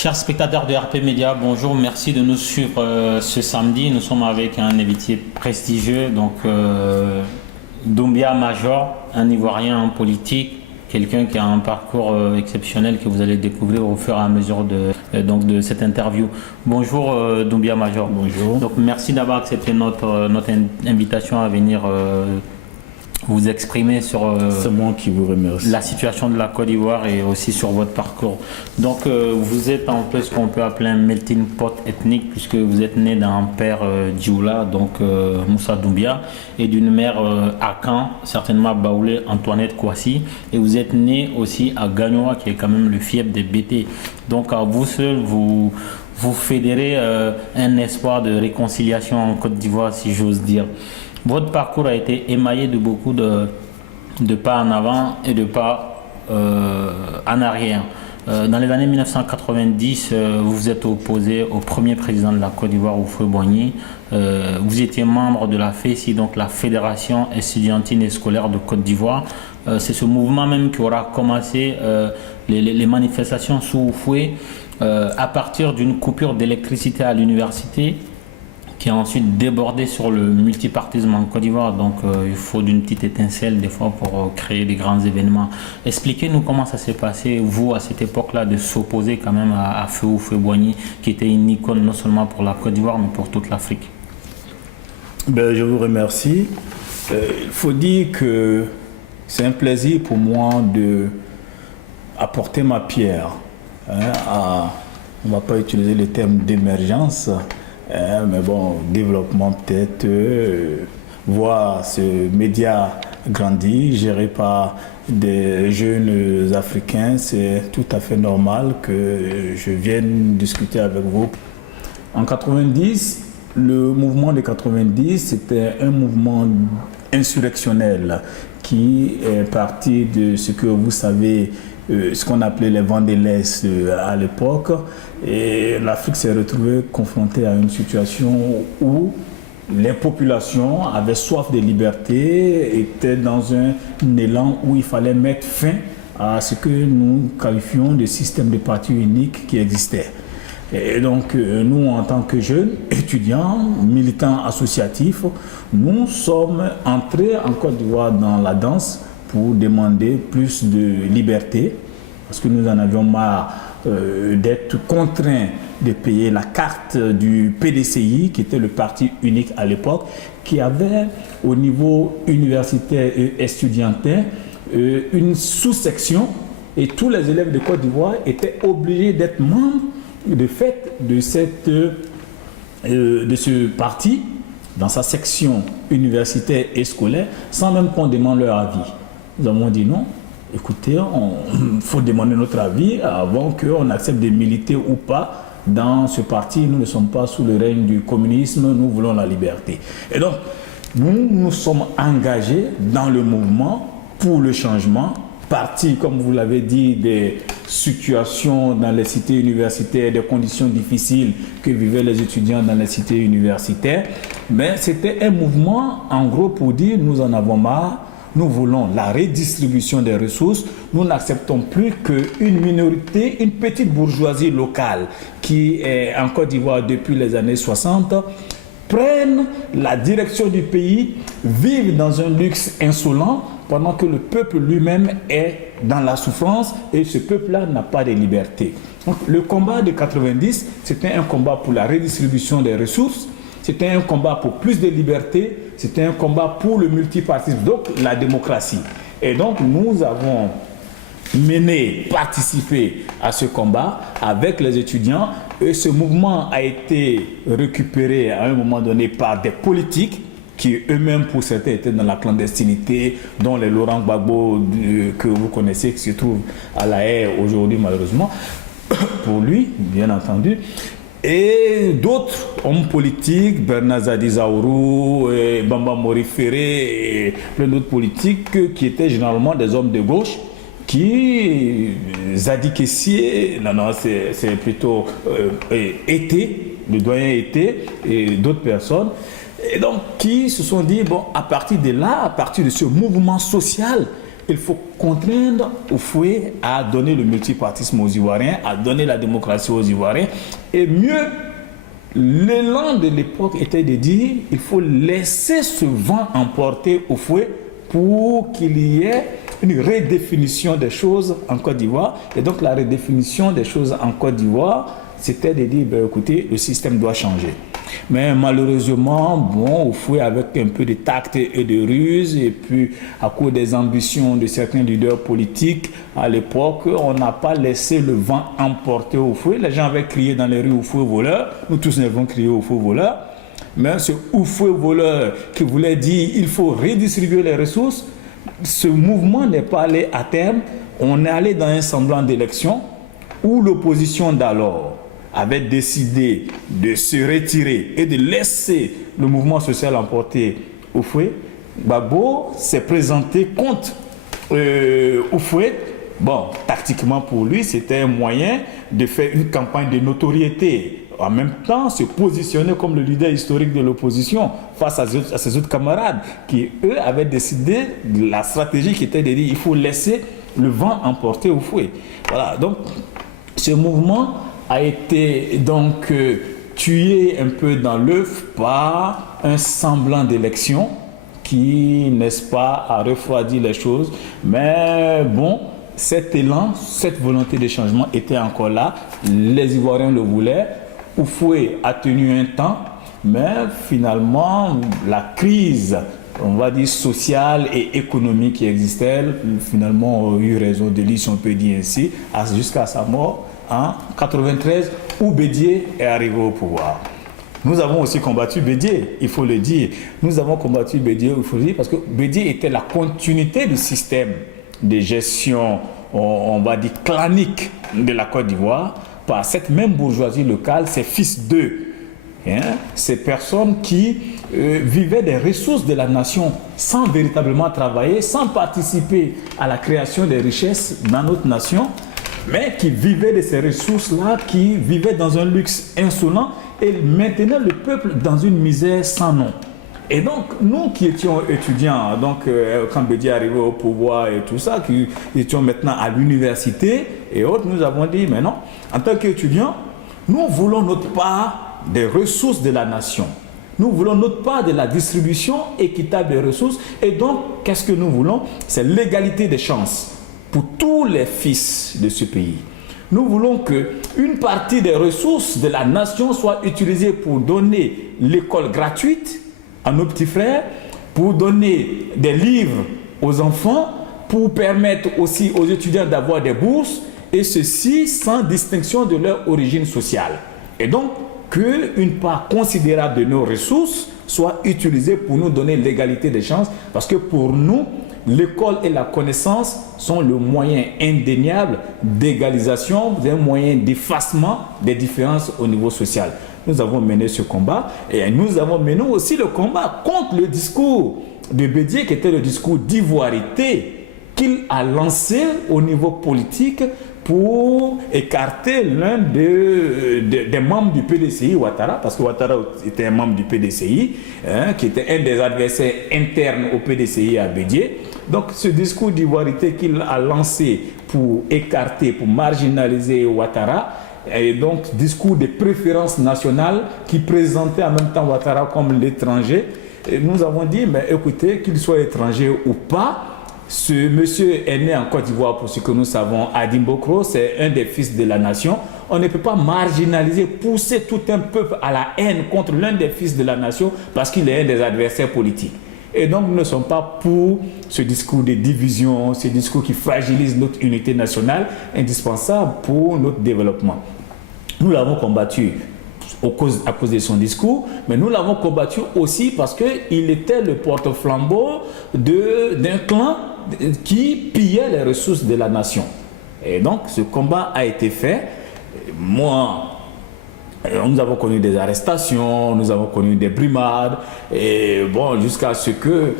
Chers spectateurs de RP Média, bonjour, merci de nous suivre ce samedi. Nous sommes avec un invité prestigieux, Doumbia Major, un Ivoirien en politique, quelqu'un qui a un parcours exceptionnel que vous allez découvrir au fur et à mesure de cette interview. Bonjour Doumbia Major. Bonjour. Donc merci d'avoir accepté notre invitation à venir vous exprimer sur c'est moi qui vous remercie. La situation de la Côte d'Ivoire et aussi sur votre parcours. Donc vous êtes un peu ce qu'on peut appeler un melting pot ethnique puisque vous êtes né d'un père Dioula, Moussa Doumbia, et d'une mère Akan, certainement Baoulé Antoinette Kouassi, et vous êtes né aussi à Gagnoa qui est quand même le fief des BT. Donc à vous seul, vous fédérez un espoir de réconciliation en Côte d'Ivoire, si j'ose dire. Votre parcours a été émaillé de beaucoup de pas en avant et de pas en arrière. Dans les années 1990, vous vous êtes opposé au premier président de la Côte d'Ivoire, Houphouët-Boigny. Vous étiez membre de la FESI, donc la Fédération estudiantine et scolaire de Côte d'Ivoire. C'est ce mouvement même qui aura commencé les manifestations sous Houphouët à partir d'une coupure d'électricité à l'université, qui a ensuite débordé sur le multipartisme en Côte d'Ivoire. Donc il faut d'une petite étincelle des fois pour créer des grands événements. Expliquez-nous comment ça s'est passé, vous, à cette époque-là, de s'opposer quand même à Houphouët-Boigny, qui était une icône non seulement pour la Côte d'Ivoire, mais pour toute l'Afrique. Je vous remercie. Il faut dire que c'est un plaisir pour moi d'apporter ma pierre on ne va pas utiliser le terme d'émergence, mais bon, développement peut-être, voir ce média grandir, géré par des jeunes Africains, c'est tout à fait normal que je vienne discuter avec vous. En 90, le mouvement de 90, c'était un mouvement insurrectionnel qui est parti de ce que vous savez, ce qu'on appelait les vents de l'Est à l'époque. Et l'Afrique s'est retrouvée confrontée à une situation où les populations avaient soif de liberté, étaient dans un élan où il fallait mettre fin à ce que nous qualifions de système de parti unique qui existait. Et donc, nous, en tant que jeunes étudiants, militants associatifs, nous sommes entrés en Côte d'Ivoire dans la danse pour demander plus de liberté, parce que nous en avions marre d'être contraints de payer la carte du PDCI, qui était le parti unique à l'époque, qui avait au niveau universitaire et estudiantin une sous-section, et tous les élèves de Côte d'Ivoire étaient obligés d'être membres de fait de ce parti dans sa section universitaire et scolaire, sans même qu'on demande leur avis. Nous avons dit non, écoutez, il faut demander notre avis avant qu'on accepte de militer ou pas dans ce parti. Nous ne sommes pas sous le règne du communisme, nous voulons la liberté. Et donc, nous sommes engagés dans le mouvement pour le changement, parti, comme vous l'avez dit, des situations dans les cités universitaires, des conditions difficiles que vivaient les étudiants dans les cités universitaires. Mais c'était un mouvement, en gros, pour dire nous en avons marre, nous voulons la redistribution des ressources, nous n'acceptons plus qu'une minorité, une petite bourgeoisie locale qui est en Côte d'Ivoire depuis les années 60, prenne la direction du pays, vive dans un luxe insolent, pendant que le peuple lui-même est dans la souffrance et ce peuple-là n'a pas de liberté. Donc, le combat de 90, c'était un combat pour la redistribution des ressources, c'était un combat pour plus de liberté, c'était un combat pour le multipartisme, donc la démocratie. Et donc, nous avons participé à ce combat avec les étudiants et ce mouvement a été récupéré à un moment donné par des politiques qui eux-mêmes pour certains étaient dans la clandestinité, dont les Laurent Gbagbo que vous connaissez, qui se trouve à La Haye aujourd'hui malheureusement, pour lui, bien entendu. Et d'autres hommes politiques, Bernard Zadizaourou, Bamba Mori Ferré et plein d'autres politiques qui étaient généralement des hommes de gauche, qui, Zadi Kessié, c'est plutôt le doyen Été et d'autres personnes, et donc qui se sont dit, bon, à partir de là, à partir de ce mouvement social, il faut contraindre Houphouët à donner le multipartisme aux Ivoiriens, à donner la démocratie aux Ivoiriens. Et mieux, l'élan de l'époque était de dire il faut laisser ce vent emporter Houphouët pour qu'il y ait une redéfinition des choses en Côte d'Ivoire. Et donc la redéfinition des choses en Côte d'Ivoire, c'était de dire, ben, écoutez, le système doit changer. Mais malheureusement, bon, Houphouët, avec un peu de tact et de ruse, et puis à cause des ambitions de certains leaders politiques à l'époque, on n'a pas laissé le vent emporter Houphouët. Les gens avaient crié dans les rues Houphouët voleur, nous tous nous avons crié Houphouët voleur. Mais ce Houphouët voleur qui voulait dire il faut redistribuer les ressources, ce mouvement n'est pas allé à terme. On est allé dans un semblant d'élection où l'opposition d'alors avait décidé de se retirer et de laisser le mouvement social emporter Houphouët. Gbagbo s'est présenté contre Houphouët. Bon, tactiquement pour lui, c'était un moyen de faire une campagne de notoriété. En même temps, se positionner comme le leader historique de l'opposition face à ses autres camarades qui, eux, avaient décidé de la stratégie qui était de dire il faut laisser le vent emporter Houphouët. Voilà, donc ce mouvement a été donc tué un peu dans l'œuf par un semblant d'élection qui, n'est-ce pas, a refroidi les choses. Mais bon, cet élan, cette volonté de changement était encore là. Les Ivoiriens le voulaient. Houphouët a tenu un temps, mais finalement, la crise, on va dire, sociale et économique qui existait, finalement, a eu raison de lui, si on peut dire ainsi, jusqu'à sa mort en 1993, où Bédié est arrivé au pouvoir. Nous avons aussi combattu Bédié, il faut le dire. Nous avons combattu Bédié, il faut le dire, parce que Bédié était la continuité du système de gestion, on va dire, clanique de la Côte d'Ivoire, par cette même bourgeoisie locale, ces fils d'eux, ces personnes qui vivaient des ressources de la nation sans véritablement travailler, sans participer à la création des richesses dans notre nation, mais qui vivaient de ces ressources-là, qui vivaient dans un luxe insolent et maintenaient le peuple dans une misère sans nom. Et donc, nous qui étions étudiants, donc quand Bédié est arrivé au pouvoir et tout ça, qui étions maintenant à l'université et autres, nous avons dit, mais non, en tant qu'étudiants, nous voulons notre part des ressources de la nation. Nous voulons notre part de la distribution équitable des ressources. Et donc, qu'est-ce que nous voulons? C'est l'égalité des chances pour tous les fils de ce pays. Nous voulons qu'une partie des ressources de la nation soit utilisée pour donner l'école gratuite à nos petits frères, pour donner des livres aux enfants, pour permettre aussi aux étudiants d'avoir des bourses, et ceci sans distinction de leur origine sociale. Et donc, qu'une part considérable de nos ressources soit utilisée pour nous donner l'égalité des chances, parce que pour nous, l'école et la connaissance sont le moyen indéniable d'égalisation, un moyen d'effacement des différences au niveau social. Nous avons mené ce combat et nous avons mené aussi le combat contre le discours de Bédié qui était le discours d'ivoirité qu'il a lancé au niveau politique pour écarter l'un des membres du PDCI, Ouattara, parce que Ouattara était un membre du PDCI, qui était un des adversaires internes au PDCI à Bédié. Donc ce discours d'ivoirité qu'il a lancé pour écarter, pour marginaliser Ouattara, et donc discours de préférence nationale qui présentait en même temps Ouattara comme l'étranger. Et nous avons dit, mais écoutez, qu'il soit étranger ou pas, ce monsieur est né en Côte d'Ivoire, pour ce que nous savons, à Dimbokro, c'est un des fils de la nation. On ne peut pas marginaliser, pousser tout un peuple à la haine contre l'un des fils de la nation parce qu'il est un des adversaires politiques. Et donc nous ne sommes pas pour ce discours de division, ce discours qui fragilise notre unité nationale, indispensable pour notre développement. Nous l'avons combattu à cause de son discours, mais nous l'avons combattu aussi parce qu'il était le porte-flambeau d'un clan qui pillait les ressources de la nation. Et donc ce combat a été fait. Moi, nous avons connu des arrestations, nous avons connu des brimades, et bon, jusqu'à ce que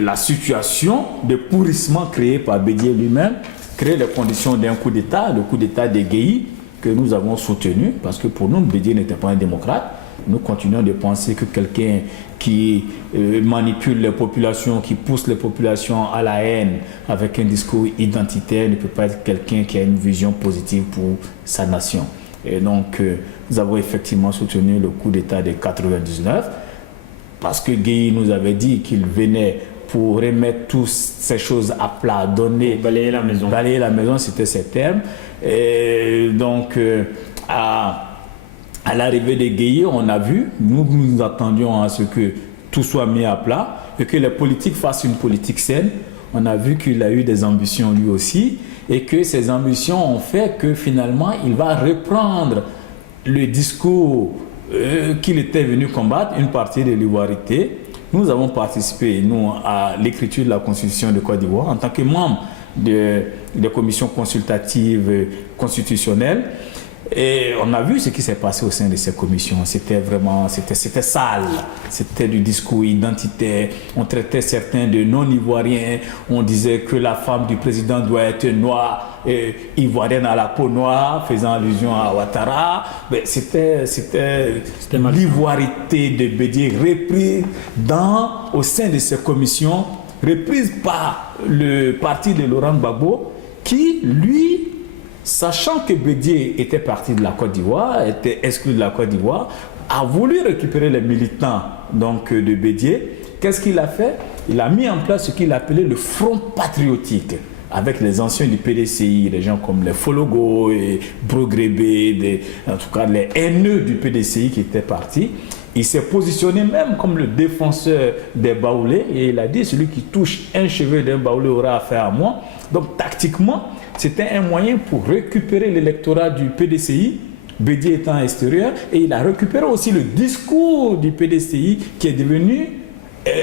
la situation de pourrissement créée par Bédié lui-même crée les conditions d'un coup d'État, le coup d'État des Guéhi, que nous avons soutenu, parce que pour nous, Bédié n'était pas un démocrate. nous continuons de penser que quelqu'un qui manipule les populations, qui pousse les populations à la haine avec un discours identitaire ne peut pas être quelqu'un qui a une vision positive pour sa nation. Et donc, nous avons effectivement soutenu le coup d'État de 99 parce que Gueye nous avait dit qu'il venait pour remettre toutes ces choses à plat, donner... Balayer la maison. Balayer la maison, c'était ses termes. Et donc, à l'arrivée de Gueye, on a vu, nous attendions à ce que tout soit mis à plat et que les politiques fassent une politique saine. On a vu qu'il a eu des ambitions lui aussi et que ces ambitions ont fait que finalement, il va reprendre le discours qu'il était venu combattre, une partie de l'ivoirité. Nous avons participé, nous, à l'écriture de la Constitution de Côte d'Ivoire en tant que membre des commissions consultatives constitutionnelles. Et on a vu ce qui s'est passé au sein de ces commissions. C'était vraiment, c'était sale. C'était du discours identitaire. On traitait certains de non-ivoiriens. On disait que la femme du président doit être noire, ivoirienne à la peau noire, faisant allusion à Ouattara. Mais c'était l'ivoirité de Bédié reprise au sein de ces commissions, reprise par le parti de Laurent Gbagbo, qui, lui, sachant que Bédié était parti de la Côte d'Ivoire, était exclu de la Côte d'Ivoire, a voulu récupérer les militants donc, de Bédié. Qu'est-ce qu'il a fait? Il a mis en place ce qu'il appelait le Front patriotique, avec les anciens du PDCI, des gens comme les Fologo et Brogrébé, en tout cas les haineux du PDCI qui étaient partis. Il s'est positionné même comme le défenseur des baoulés et il a dit celui qui touche un cheveu d'un baoulé aura affaire à moi. Donc tactiquement, c'était un moyen pour récupérer l'électorat du PDCI, Bédié étant extérieur, et il a récupéré aussi le discours du PDCI qui est devenu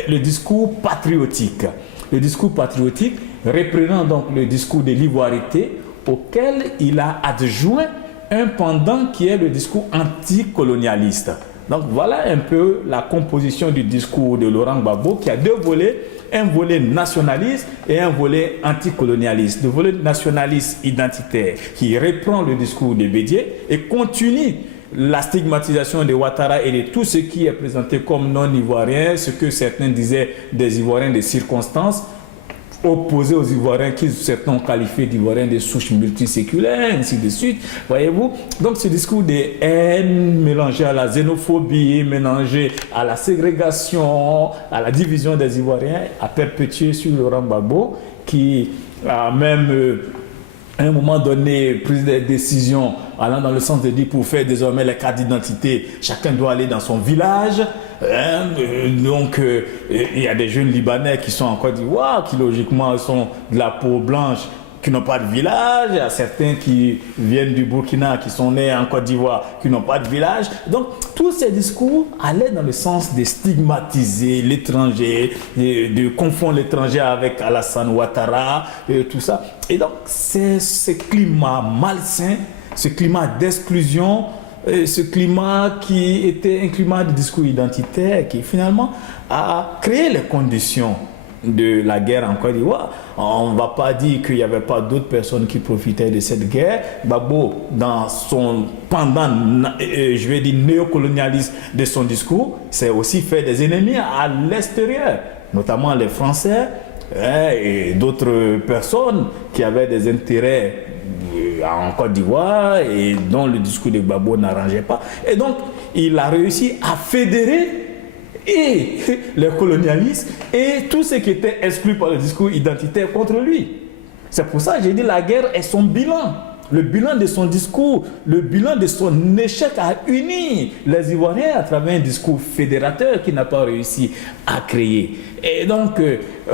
le discours patriotique. Le discours patriotique reprenant donc le discours de l'ivoirité auquel il a adjoint un pendant qui est le discours anticolonialiste. Donc voilà un peu la composition du discours de Laurent Gbagbo qui a deux volets, un volet nationaliste et un volet anticolonialiste. Le volet nationaliste identitaire qui reprend le discours de Bédié et continue la stigmatisation de Ouattara et de tout ce qui est présenté comme non-ivoirien, ce que certains disaient des Ivoiriens de circonstances, opposés aux Ivoiriens qui certains ont qualifié d'Ivoiriens de souches multiséculaires, ainsi de suite, voyez-vous. Donc ce discours de haine mélangé à la xénophobie, mélangé à la ségrégation, à la division des Ivoiriens, a perpétué sur Laurent Gbagbo, qui a même à un moment donné pris des décisions allant dans le sens de dire pour faire désormais les cartes d'identité, chacun doit aller dans son village. Donc, il y a des jeunes Libanais qui sont en Côte d'Ivoire, qui logiquement sont de la peau blanche, qui n'ont pas de village. Il y a certains qui viennent du Burkina, qui sont nés en Côte d'Ivoire, qui n'ont pas de village. Donc, tous ces discours allaient dans le sens de stigmatiser l'étranger, de confondre l'étranger avec Alassane Ouattara, et tout ça. Et donc, c'est ce climat malsain, ce climat d'exclusion, ce climat qui était un climat de discours identitaire qui finalement a créé les conditions de la guerre en Côte d'Ivoire. On ne va pas dire qu'il n'y avait pas d'autres personnes qui profitaient de cette guerre. Gbagbo, dans son pendant, je vais dire, néocolonialiste de son discours, s'est aussi fait des ennemis à l'extérieur, notamment les Français et d'autres personnes qui avaient des intérêts en Côte d'Ivoire et dont le discours de Gbagbo n'arrangeait pas. Et donc, il a réussi à fédérer et les colonialistes et tous ceux qui étaient exclus par le discours identitaire contre lui. C'est pour ça que j'ai dit la guerre est son bilan. Le bilan de son discours, le bilan de son échec à unir les Ivoiriens à travers un discours fédérateur qu'il n'a pas réussi à créer. Et donc,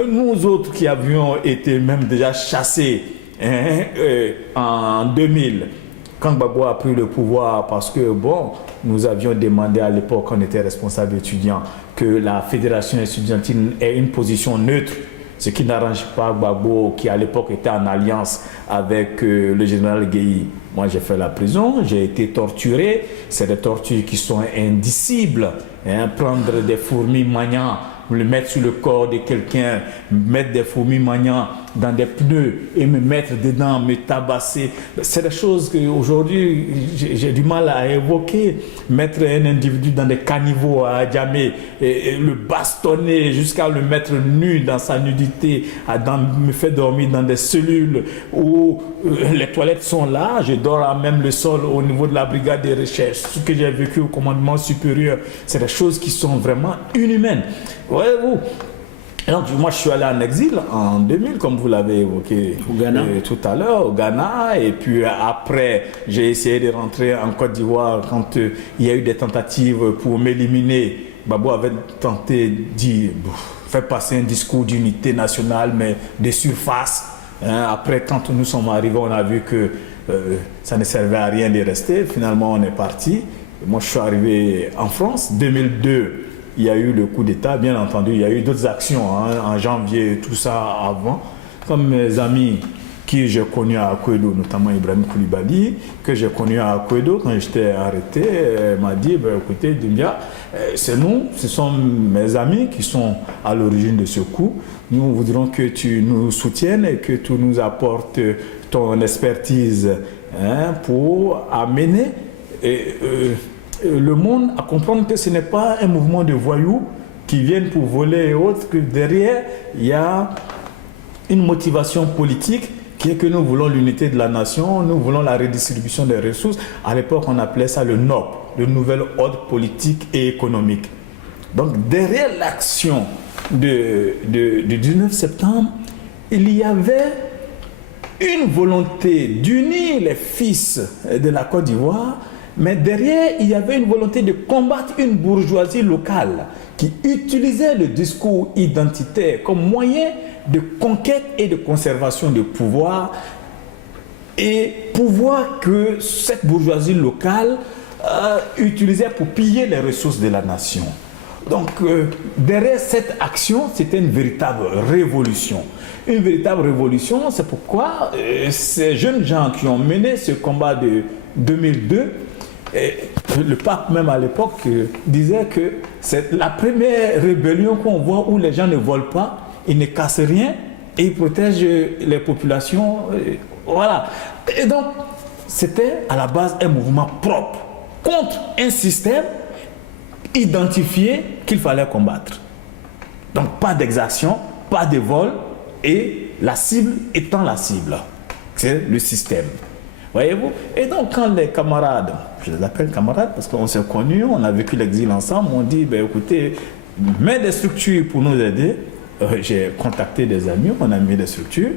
nous autres qui avions été même déjà chassés en 2000, quand Gbagbo a pris le pouvoir, parce que bon, nous avions demandé à l'époque, quand on était responsable étudiant, que la fédération estudiantine ait une position neutre, ce qui n'arrange pas Gbagbo, qui à l'époque était en alliance avec le général Gueye. Moi, j'ai fait la prison, j'ai été torturé. C'est des tortures qui sont indicibles. Prendre des fourmis magnans, le mettre sur le corps de quelqu'un, mettre des fourmis magnans dans des pneus et me mettre dedans, me tabasser. C'est des choses qu'aujourd'hui j'ai du mal à évoquer. Mettre un individu dans des caniveaux à Djamé et le bastonner jusqu'à le mettre nu dans sa nudité, me faire dormir dans des cellules où les toilettes sont là, je dors à même le sol au niveau de la brigade de recherche. Ce que j'ai vécu au commandement supérieur, c'est des choses qui sont vraiment inhumaines. Voyez-vous? Donc, moi, je suis allé en exil en 2000, comme vous l'avez évoqué tout à l'heure, au Ghana. Et puis après, j'ai essayé de rentrer en Côte d'Ivoire quand il y a eu des tentatives pour m'éliminer. Babo avait tenté de faire passer un discours d'unité nationale, mais de surface. Après, quand nous sommes arrivés, on a vu que ça ne servait à rien de rester. Finalement, on est parti. Moi, je suis arrivé en France. 2002, il y a eu le coup d'État. Bien entendu, il y a eu d'autres actions en janvier, tout ça avant. Comme mes amis qui j'ai connus à Akwedo, notamment Ibrahim Koulibaly, que j'ai connu à Akwedo quand j'étais arrêté, m'a dit, écoutez, Doumbia, c'est nous, ce sont mes amis qui sont à l'origine de ce coup. Nous voudrons que tu nous soutiennes et que tu nous apportes ton expertise pour amener le monde à comprendre que ce n'est pas un mouvement de voyous qui viennent pour voler et autres, que derrière, il y a une motivation politique qui est que nous voulons l'unité de la nation, nous voulons la redistribution des ressources. À l'époque, on appelait ça le NOP, le Nouvel Ordre Politique et Économique. Donc, derrière l'action du 19 septembre, il y avait une volonté d'unir les fils de la Côte d'Ivoire, mais derrière, il y avait une volonté de combattre une bourgeoisie locale qui utilisait le discours identitaire comme moyen de conquête et de conservation de pouvoir, et pouvoir que cette bourgeoisie locale utilisait pour piller les ressources de la nation. Donc, derrière cette action, c'était une véritable révolution. Une véritable révolution, c'est pourquoi ces jeunes gens qui ont mené ce combat de 2002, et le pape même à l'époque disait que c'est la première rébellion qu'on voit où les gens ne volent pas, ils ne cassent rien et ils protègent les populations. Voilà. Et donc, c'était à la base un mouvement propre contre un système identifié qu'il fallait combattre. Donc, pas d'exaction, pas de vol, et la cible étant la cible. C'est le système. Voyez-vous? Et donc, quand les camarades, je les appelle camarades parce qu'on s'est connus, on a vécu l'exil ensemble, on dit, écoutez, mets des structures pour nous aider. J'ai contacté des amis, on a mis des structures,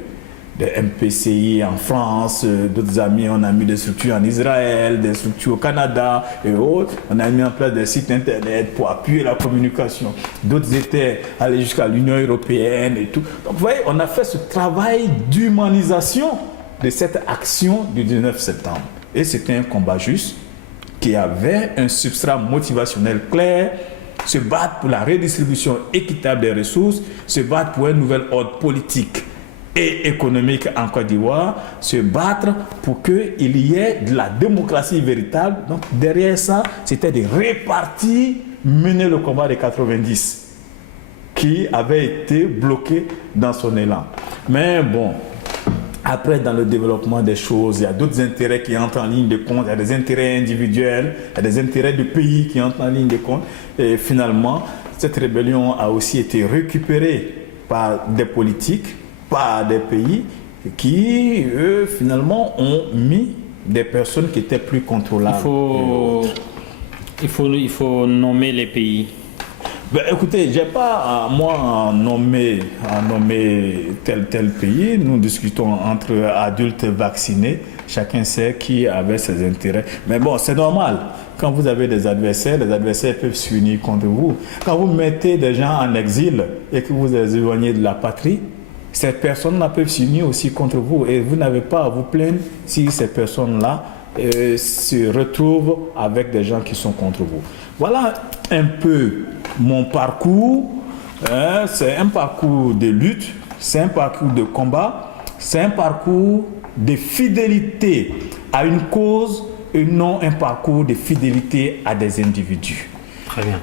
des MPCI en France, d'autres amis, on a mis des structures en Israël, des structures au Canada et autres. On a mis en place des sites internet pour appuyer la communication. D'autres étaient allés jusqu'à l'Union européenne et tout. Donc, vous voyez, on a fait ce travail d'humanisation de cette action du 19 septembre. Et c'était un combat juste qui avait un substrat motivationnel clair, se battre pour la redistribution équitable des ressources, se battre pour un nouvel ordre politique et économique en Côte d'Ivoire, se battre pour qu'il y ait de la démocratie véritable. Donc derrière ça, c'était de répartir, mener le combat des 90 qui avait été bloqué dans son élan. Mais bon, après, dans le développement des choses, il y a d'autres intérêts qui entrent en ligne de compte. Il y a des intérêts individuels, il y a des intérêts de pays qui entrent en ligne de compte. Et finalement, cette rébellion a aussi été récupérée par des politiques, par des pays qui, eux, finalement, ont mis des personnes qui étaient plus contrôlables. Il faut nommer les pays. Écoutez, je n'ai pas moi à nommer tel pays. Nous discutons entre adultes vaccinés. Chacun sait qui avait ses intérêts. Mais bon, c'est normal. Quand vous avez des adversaires, les adversaires peuvent s'unir contre vous. Quand vous mettez des gens en exil et que vous les éloignez de la patrie, ces personnes-là peuvent s'unir aussi contre vous. Et vous n'avez pas à vous plaindre si ces personnes-là se retrouvent avec des gens qui sont contre vous. Voilà un peu mon parcours. C'est un parcours de lutte, c'est un parcours de combat, c'est un parcours de fidélité à une cause et non un parcours de fidélité à des individus. Très bien.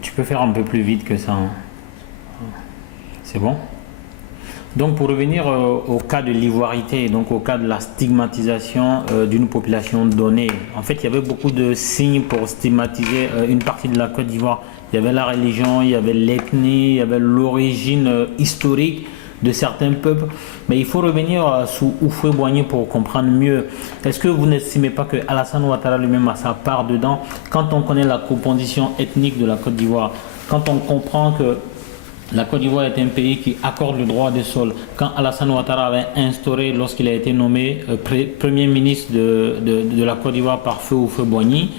Tu peux faire un peu plus vite que ça, hein? C'est bon. Donc pour revenir au cas de l'ivoirité, donc au cas de la stigmatisation d'une population donnée, en fait il y avait beaucoup de signes pour stigmatiser une partie de la Côte d'Ivoire. Il y avait la religion, il y avait l'ethnie, il y avait l'origine historique de certains peuples. Mais il faut revenir sous Houphouët-Boigny pour comprendre mieux. Est-ce que vous n'estimez pas que Alassane Ouattara lui-même a sa part dedans quand on connaît la composition ethnique de la Côte d'Ivoire, quand on comprend que la Côte d'Ivoire est un pays qui accorde le droit des sols. Quand Alassane Ouattara avait instauré, lorsqu'il a été nommé Premier ministre de la Côte d'Ivoire par feu Houphouët-Boigny,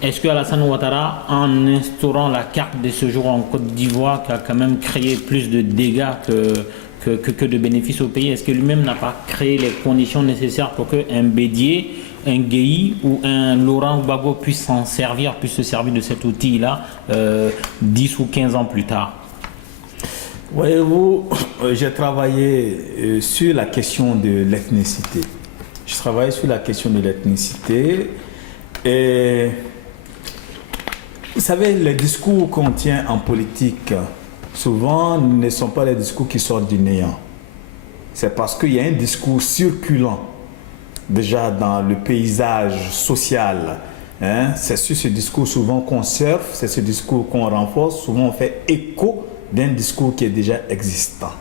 est-ce que Alassane Ouattara, en instaurant la carte de séjour en Côte d'Ivoire, qui a quand même créé plus de dégâts que de bénéfices au pays, est-ce que lui-même n'a pas créé les conditions nécessaires pour qu'un Bédier, un Guéhi ou un Laurent Gbagbo puisse se servir de cet outil-là 10 ou 15 ans plus tard? Voyez-vous, j'ai travaillé sur la question de l'ethnicité. Je travaille sur la question de l'ethnicité et vous savez, les discours qu'on tient en politique, souvent ne sont pas les discours qui sortent du néant. C'est parce qu'il y a un discours circulant déjà dans le paysage social. C'est sur ce discours souvent qu'on surfe, c'est ce discours qu'on renforce, souvent on fait écho d'un discours qui est déjà existant.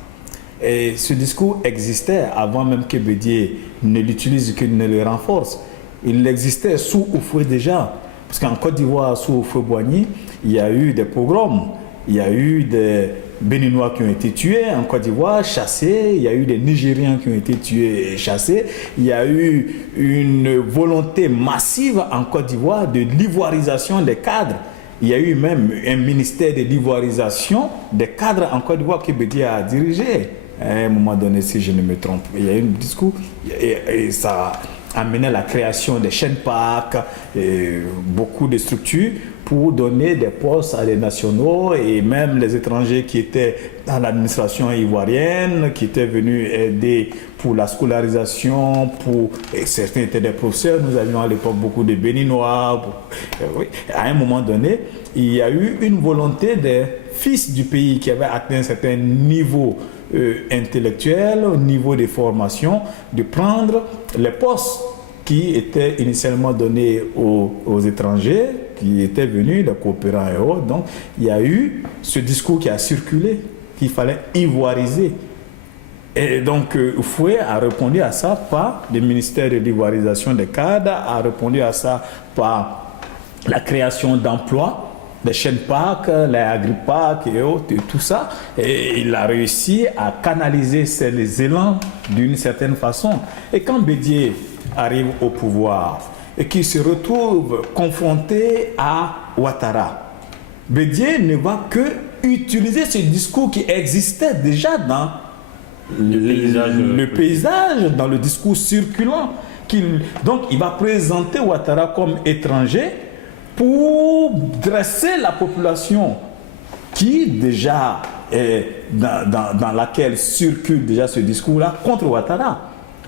Et ce discours existait avant même que Bédier ne l'utilise, qu'il ne le renforce. Il existait sous Houphouët déjà. Parce qu'en Côte d'Ivoire, sous Houphouët-Boigny, il y a eu des pogroms, il y a eu des Béninois qui ont été tués en Côte d'Ivoire, chassés, il y a eu des Nigériens qui ont été tués et chassés, il y a eu une volonté massive en Côte d'Ivoire de l'ivoirisation des cadres. Il y a eu même un ministère de l'ivoirisation des cadres en Côte d'Ivoire que Bédier a dirigé. À un moment donné, si je ne me trompe, il y a eu un discours et ça a amené à la création des chaînes parcs, beaucoup de structures pour donner des postes à des nationaux et même les étrangers qui étaient dans l'administration ivoirienne, qui étaient venus aider pour la scolarisation, et certains étaient des professeurs. Nous avions à l'époque beaucoup de Béninois. Oui. À un moment donné, il y a eu une volonté des fils du pays qui avaient atteint un certain niveau intellectuel, au niveau des formations, de prendre les postes qui étaient initialement donnés aux étrangers, qui étaient venus, les coopérants et autres. Donc, il y a eu ce discours qui a circulé, qu'il fallait ivoiriser. Et donc, Houphouët a répondu à ça par le ministère de l'ivoirisation des cadres, a répondu à ça par la création d'emplois, les chaînes parcs, les agri-parcs et autres, et tout ça. Et il a réussi à canaliser ces élans d'une certaine façon. Et quand Bédier arrive au pouvoir et qu'il se retrouve confronté à Ouattara, Bédier ne va que utiliser ce discours qui existait déjà dans le paysage, dans le discours circulant. Donc il va présenter Ouattara comme étranger pour dresser la population qui déjà est dans laquelle circule déjà ce discours-là contre Ouattara.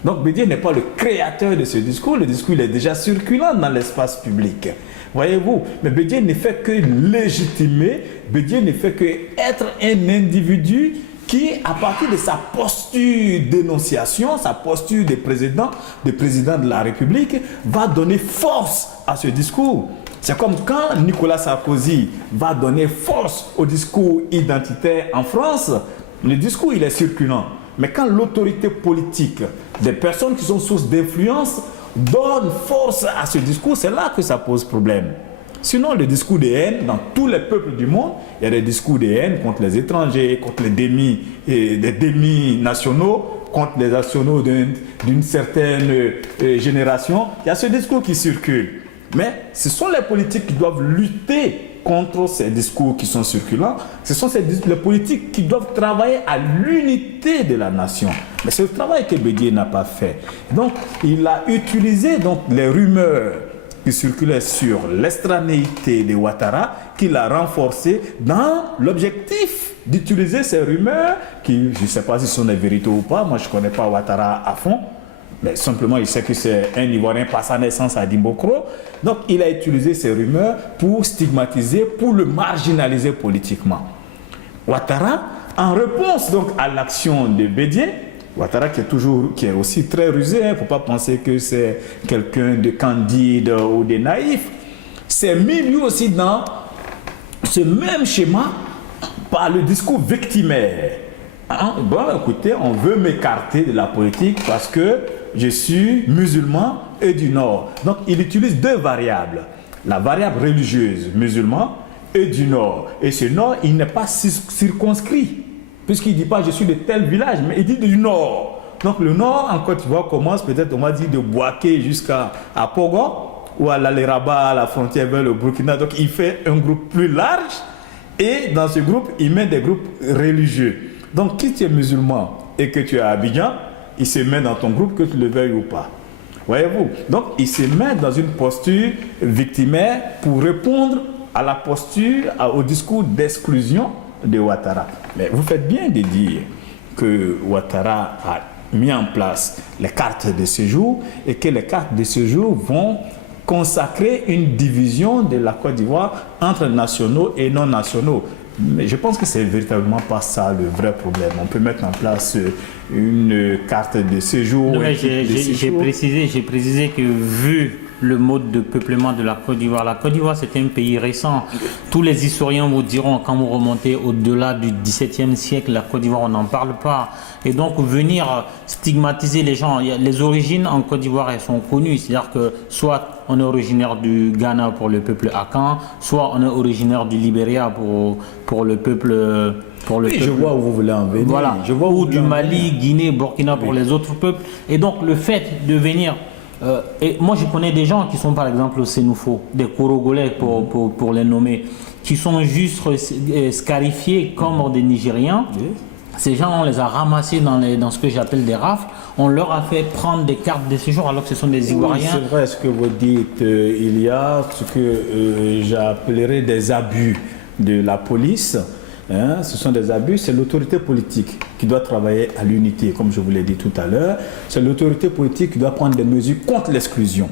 Donc Bédier n'est pas le créateur de ce discours, le discours il est déjà circulant dans l'espace public. Voyez-vous, mais Bédier ne fait que légitimer, Bédier ne fait que être un individu qui, à partir de sa posture d'énonciation, sa posture de président de la République, va donner force à ce discours. C'est comme quand Nicolas Sarkozy va donner force au discours identitaire en France, le discours il est circulant. Mais quand l'autorité politique, des personnes qui sont sources d'influence, donne force à ce discours, c'est là que ça pose problème. Sinon, le discours de haine, dans tous les peuples du monde, il y a des discours de haine contre les étrangers, contre les demi-nationaux, contre les nationaux d'une certaine génération. Il y a ce discours qui circule. Mais ce sont les politiques qui doivent lutter contre ces discours qui sont circulants. Ce sont les politiques qui doivent travailler à l'unité de la nation. Mais c'est le travail que Bédier n'a pas fait. Donc, il a utilisé les rumeurs qui circulait sur l'extranéité de Ouattara, qu'il a renforcé dans l'objectif d'utiliser ces rumeurs, qui, je ne sais pas si ce sont des vérités ou pas, moi je ne connais pas Ouattara à fond, mais simplement il sait que c'est un Ivoirien par sa naissance à Dimbokro. Donc il a utilisé ces rumeurs pour stigmatiser, pour le marginaliser politiquement. Ouattara en réponse donc à l'action de Bédié, Ouattara qui est aussi très rusé, il ne faut pas penser que c'est quelqu'un de candide ou de naïf, s'est mis lui aussi dans ce même schéma par le discours victimaire. Bon, écoutez, on veut m'écarter de la politique parce que je suis musulman et du Nord. Donc, il utilise deux variables. La variable religieuse, musulman, et du Nord. Et ce Nord, il n'est pas circonscrit, puisqu'il ne dit pas je suis de tel village, mais il dit du Nord. Donc, le Nord, en Côte d'Ivoire, commence peut-être, on va dire, de Bouaké jusqu'à Pogo, ou à l'Aleraba, à la frontière vers le Burkina. Donc, il fait un groupe plus large, et dans ce groupe, il met des groupes religieux. Donc, si tu es musulman et que tu es à Abidjan, il se met dans ton groupe, que tu le veuilles ou pas. Voyez-vous? Donc, il se met dans une posture victimaire pour répondre à la posture, au discours d'exclusion de Ouattara. Mais vous faites bien de dire que Ouattara a mis en place les cartes de séjour et que les cartes de séjour vont consacrer une division de la Côte d'Ivoire entre nationaux et non nationaux. Mais je pense que c'est véritablement pas ça le vrai problème. On peut mettre en place une carte de séjour. J'ai précisé que vu le mode de peuplement de la Côte d'Ivoire c'est un pays récent. Tous les historiens vous diront, quand vous remontez au-delà du XVIIe siècle, la Côte d'Ivoire, on n'en parle pas. Et donc venir stigmatiser les gens, les origines en Côte d'Ivoire, elles sont connues. C'est-à-dire que soit on est originaire du Ghana pour le peuple Akan, soit on est originaire du Libéria pour le peuple... Je vois où vous voulez en venir. Voilà. Ou du Mali, Guinée, Burkina pour les autres peuples. Et donc le fait de venir... et moi je connais des gens qui sont par exemple au Sénoufo, des Korogolais pour les nommer, qui sont juste scarifiés comme des Nigériens. Ces gens, on les a ramassés dans ce que j'appelle des rafles. On leur a fait prendre des cartes de séjour alors que ce sont des Ivoiriens. Oui, c'est vrai ce que vous dites. Il y a ce que j'appellerais des abus de la police. Ce sont des abus. C'est l'autorité politique qui doit travailler à l'unité, comme je vous l'ai dit tout à l'heure. C'est l'autorité politique qui doit prendre des mesures contre l'exclusion.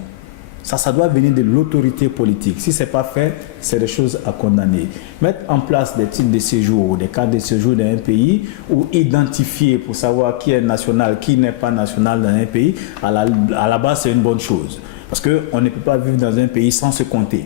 Ça doit venir de l'autorité politique. Si ce n'est pas fait, c'est des choses à condamner. Mettre en place des titres de séjour, des cartes de séjour dans un pays, ou identifier pour savoir qui est national, qui n'est pas national dans un pays, à la base, c'est une bonne chose. Parce qu'on ne peut pas vivre dans un pays sans se compter.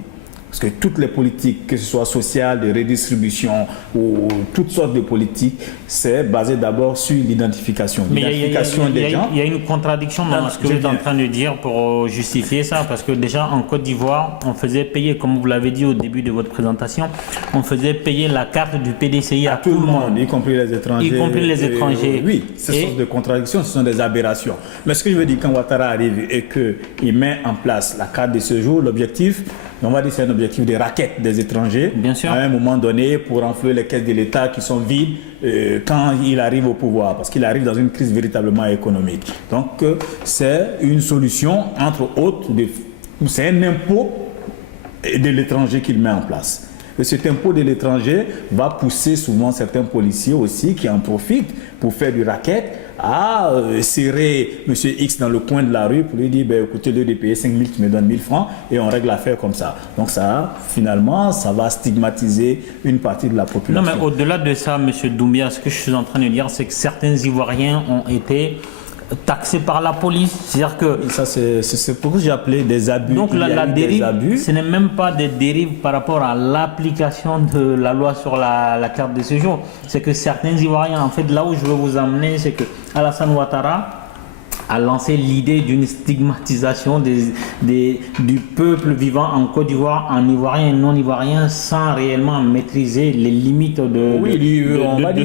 Parce que toutes les politiques, que ce soit sociales, de redistribution ou toutes sortes de politiques, c'est basé d'abord sur l'identification. L'identification des gens. Il y a une contradiction dans ce que vous êtes en train de dire pour justifier ça. Parce que déjà en Côte d'Ivoire, on faisait payer, comme vous l'avez dit au début de votre présentation, on faisait payer la carte du PDCI à tout le monde. Y compris les étrangers. Y compris les étrangers. Oui, ce sont des contradictions, ce sont des aberrations. Mais ce que je veux dire, quand Ouattara arrive et qu'il met en place la carte de séjour, l'objectif, on va dire c'est un objectif de raquette des étrangers. Bien sûr. À un moment donné, pour enfler les caisses de l'État qui sont vides quand il arrive au pouvoir, parce qu'il arrive dans une crise véritablement économique. Donc, c'est une solution, entre autres, c'est un impôt de l'étranger qu'il met en place. Et cet impôt de l'étranger va pousser souvent certains policiers aussi qui en profitent pour faire du racket à serrer M. X dans le coin de la rue pour lui dire écoutez, au lieu de payer 5 000, tu me donnes 1 000 francs et on règle l'affaire comme ça. Donc ça, finalement, ça va stigmatiser une partie de la population. Non, mais au-delà de ça, M. Doumbia, ce que je suis en train de dire, c'est que certains Ivoiriens ont été taxés par la police. C'est-à-dire que... Ça, c'est pour ça que j'ai appelé des abus. Donc la dérive, abus. Ce n'est même pas des dérives par rapport à l'application de la loi sur la carte de séjour. C'est que certains Ivoiriens, en fait, là où je veux vous amener, c'est que Alassane Ouattara a lancé l'idée d'une stigmatisation du peuple vivant en Côte d'Ivoire, en Ivoirien et non Ivoirien, sans réellement maîtriser les limites de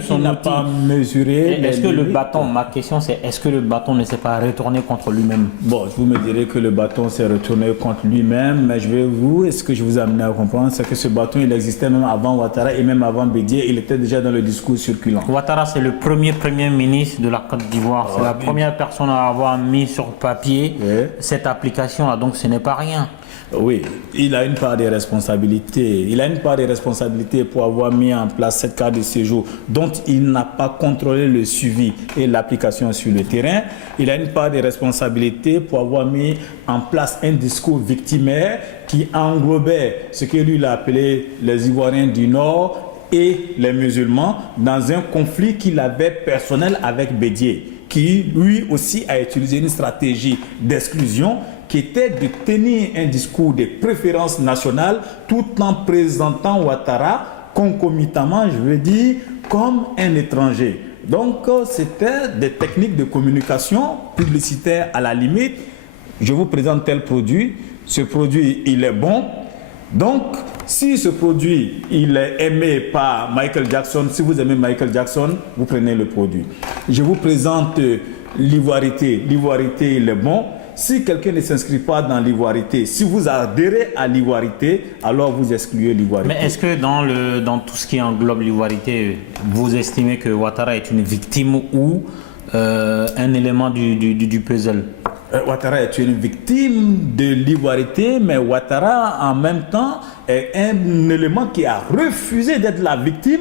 son n'a outil. pas mesuré. Est-ce que le bâton, ma question c'est, est-ce que le bâton ne s'est pas retourné contre lui-même? Bon, vous me direz que le bâton s'est retourné contre lui-même, mais ce que je vous ai amené à comprendre, c'est que ce bâton, il existait même avant Ouattara et même avant Bédié, il était déjà dans le discours circulant. Ouattara, c'est le premier ministre de la Côte d'Ivoire. C'est la première personne à avoir mis sur papier cette application-là, donc ce n'est pas rien. Oui, il a une part des responsabilités. Il a une part des responsabilités pour avoir mis en place cette carte de séjour dont il n'a pas contrôlé le suivi et l'application sur le terrain. Il a une part des responsabilités pour avoir mis en place un discours victimaire qui englobait ce que lui il a appelé les Ivoiriens du Nord et les musulmans dans un conflit qu'il avait personnel avec Bédié, qui lui aussi a utilisé une stratégie d'exclusion qui était de tenir un discours de préférence nationale tout en présentant Ouattara concomitamment, je veux dire, comme un étranger. Donc, c'était des techniques de communication publicitaire à la limite. Je vous présente tel produit, ce produit, il est bon. Donc, si ce produit, il est aimé par Michael Jackson, si vous aimez Michael Jackson, vous prenez le produit. Je vous présente l'ivoirité. L'ivoirité, il est bon. Si quelqu'un ne s'inscrit pas dans l'ivoirité, si vous adhérez à l'ivoirité, alors vous excluez l'ivoirité. Mais est-ce que dans tout ce qui englobe l'ivoirité, vous estimez que Ouattara est une victime ou un élément du puzzle? Ouattara est une victime de l'ivoirité, mais Ouattara en même temps est un élément qui a refusé d'être la victime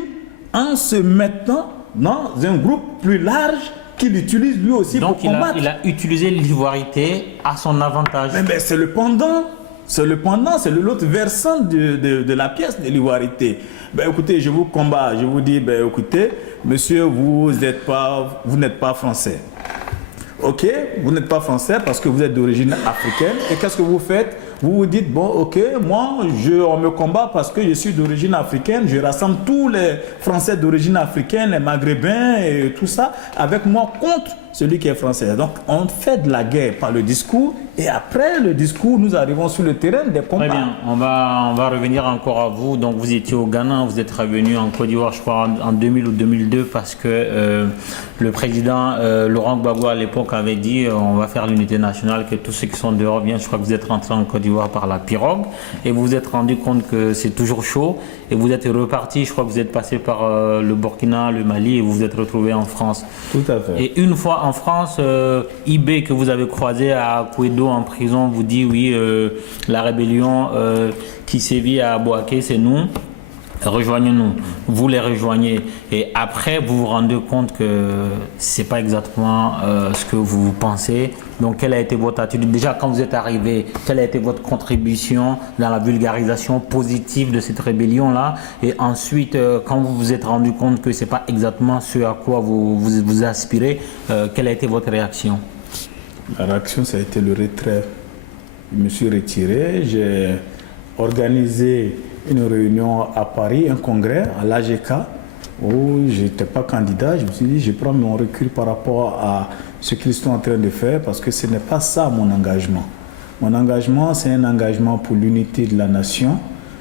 en se mettant dans un groupe plus large qu'il utilise lui aussi pour combattre. Donc il a utilisé l'ivoirité à son avantage. Mais c'est le pendant. C'est l'autre versant de la pièce de l'ivoirité. Écoutez, je vous combats, je vous dis, écoutez, monsieur, vous n'êtes pas français. Ok, vous n'êtes pas français parce que vous êtes d'origine africaine. Et qu'est-ce que vous faites? Vous vous dites, bon, ok, moi, on me combat parce que je suis d'origine africaine. Je rassemble tous les Français d'origine africaine, les Maghrébins et tout ça, avec moi contre celui qui est français. Donc, on fait de la guerre par le discours. Et après le discours, nous arrivons sur le terrain des combats. Très bien, on va revenir encore à vous. Donc, vous étiez au Ghana, vous êtes revenu en Côte d'Ivoire, je crois, en 2000 ou 2002, parce que le président Laurent Gbagbo, à l'époque, avait dit on va faire l'unité nationale, que tous ceux qui sont dehors viennent. Je crois que vous êtes rentré en Côte d'Ivoire par la pirogue et vous vous êtes rendu compte que c'est toujours chaud et vous êtes reparti. Je crois que vous êtes passé par le Burkina, le Mali et vous vous êtes retrouvé en France. Tout à fait. Et une fois en France, IB que vous avez croisé à Kouedo en prison vous dit oui, la rébellion qui sévit à Bouaké, c'est nous. Rejoignez-nous, vous les rejoignez et après vous vous rendez compte que c'est pas exactement ce que vous pensez. Donc quelle a été votre attitude déjà quand vous êtes arrivé? Quelle a été votre contribution dans la vulgarisation positive de cette rébellion là? Et ensuite quand vous vous êtes rendu compte que c'est pas exactement ce à quoi vous aspirez, quelle a été votre réaction? La réaction, ça a été le retrait. Je me suis retiré, j'ai organisé une réunion à Paris, un congrès à l'AGK où je n'étais pas candidat. Je me suis dit, je prends mon recul par rapport à ce qu'ils sont en train de faire parce que ce n'est pas ça mon engagement. Mon engagement, c'est un engagement pour l'unité de la nation.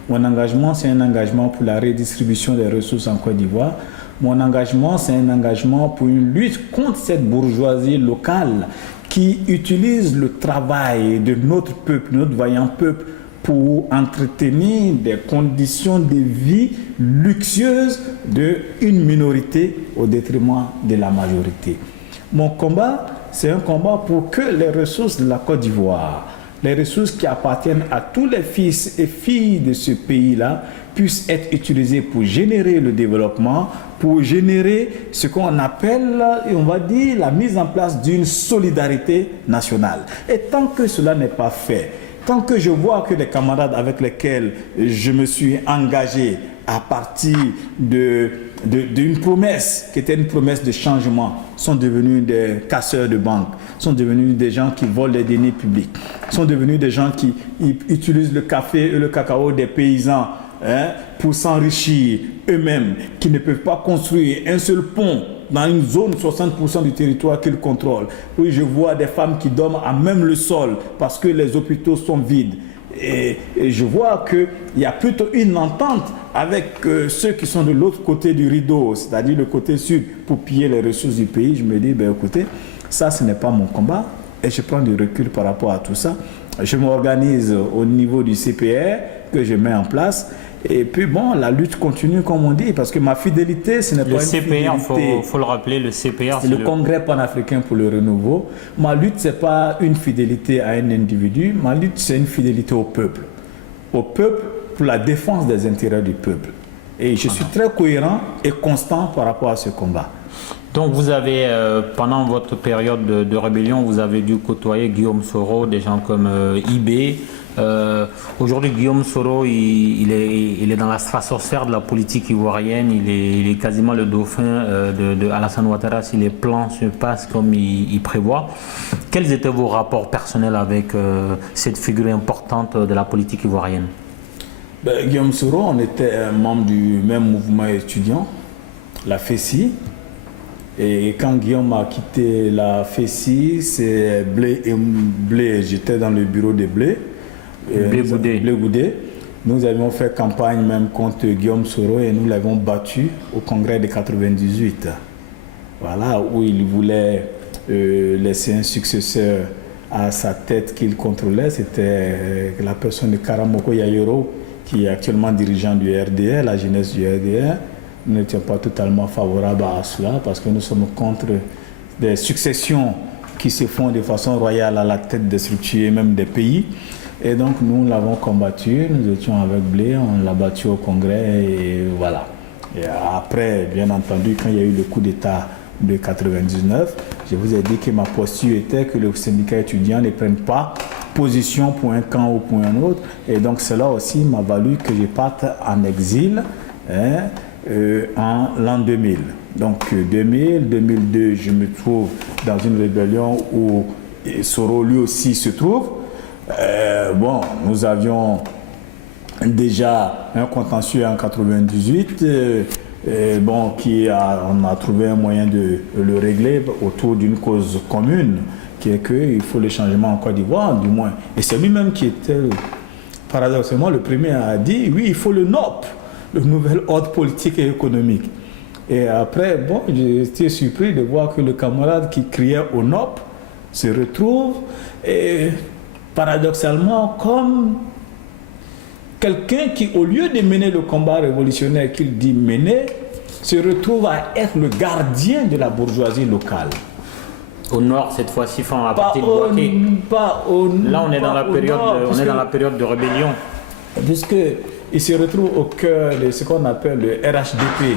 Mon engagement, c'est un engagement pour la redistribution des ressources en Côte d'Ivoire. Mon engagement, c'est un engagement pour une lutte contre cette bourgeoisie locale qui utilise le travail de notre peuple, notre vaillant peuple, pour entretenir des conditions de vie luxueuses d'une minorité au détriment de la majorité. Mon combat, c'est un combat pour que les ressources de la Côte d'Ivoire, les ressources qui appartiennent à tous les fils et filles de ce pays-là, puissent être utilisées pour générer le développement, pour générer ce qu'on appelle, on va dire, la mise en place d'une solidarité nationale. Et tant que cela n'est pas fait, tant que je vois que les camarades avec lesquels je me suis engagé à partir d'une promesse, qui était une promesse de changement, sont devenus des casseurs de banques, sont devenus des gens qui volent les deniers publics, sont devenus des gens qui utilisent le café et le cacao des paysans pour s'enrichir eux-mêmes, qui ne peuvent pas construire un seul pont dans une zone, 60% du territoire qu'ils contrôlent. Oui, je vois des femmes qui dorment à même le sol parce que les hôpitaux sont vides. Et je vois qu'il y a plutôt une entente avec ceux qui sont de l'autre côté du rideau, c'est-à-dire le côté sud, pour piller les ressources du pays. Je me dis, écoutez, ça, ce n'est pas mon combat. Et je prends du recul par rapport à tout ça. Je m'organise au niveau du CPR que je mets en place. Et puis bon, la lutte continue comme on dit, parce que ma fidélité, ce n'est pas une fidélité. Le CPR, il faut le rappeler, le CPR, c'est le Congrès panafricain pour le renouveau. Ma lutte, ce n'est pas une fidélité à un individu, ma lutte, c'est une fidélité au peuple. Au peuple pour la défense des intérêts du peuple. Et je suis très cohérent et constant par rapport à ce combat. Donc vous avez, pendant votre période de rébellion, vous avez dû côtoyer Guillaume Soro, des gens comme IB, Aujourd'hui, Guillaume Soro, il est dans la stratosphère de la politique ivoirienne. Il est quasiment le dauphin de Alassane Ouattara si les plans se passent comme il prévoit. Quels étaient vos rapports personnels avec cette figure importante de la politique ivoirienne? Guillaume Soro, on était membre du même mouvement étudiant, la FESI. Et quand Guillaume a quitté la FESI, c'est Blé, j'étais dans le bureau de Blé. Blé Goudé. Nous avions fait campagne même contre Guillaume Soro et nous l'avons battu au congrès de 98. Voilà, où il voulait laisser un successeur à sa tête qu'il contrôlait. C'était la personne de Karamoko Yayoro, qui est actuellement dirigeant du RDR, la jeunesse du RDR. Nous n'étions pas totalement favorables à cela parce que nous sommes contre des successions qui se font de façon royale à la tête des structures et même des pays. Et donc nous l'avons combattu, nous étions avec Blé, on l'a battu au congrès et voilà. Et après, bien entendu, quand il y a eu le coup d'État de 99, je vous ai dit que ma posture était que le syndicat étudiant ne prenne pas position pour un camp ou pour un autre. Et donc cela aussi m'a valu que je parte en exil en l'an 2000. Donc 2000, 2002, je me trouve dans une rébellion où Soro lui aussi se trouve. Nous avions déjà un contentieux en 98, on a trouvé un moyen de le régler autour d'une cause commune, qui est qu'il faut le changement en Côte d'Ivoire, du moins. Et c'est lui-même qui était, paradoxalement, le premier à dire, oui, il faut le NOP, le nouvel ordre politique et économique. Et après, j'étais surpris de voir que le camarade qui criait au NOP se retrouve, et paradoxalement, comme quelqu'un qui, au lieu de mener le combat révolutionnaire qu'il dit mener, se retrouve à être le gardien de la bourgeoisie locale. Au nord, cette fois-ci, à partir de Bouaké. Là, on est dans la période de rébellion. Puisqu'il se retrouve au cœur de ce qu'on appelle le RHDP.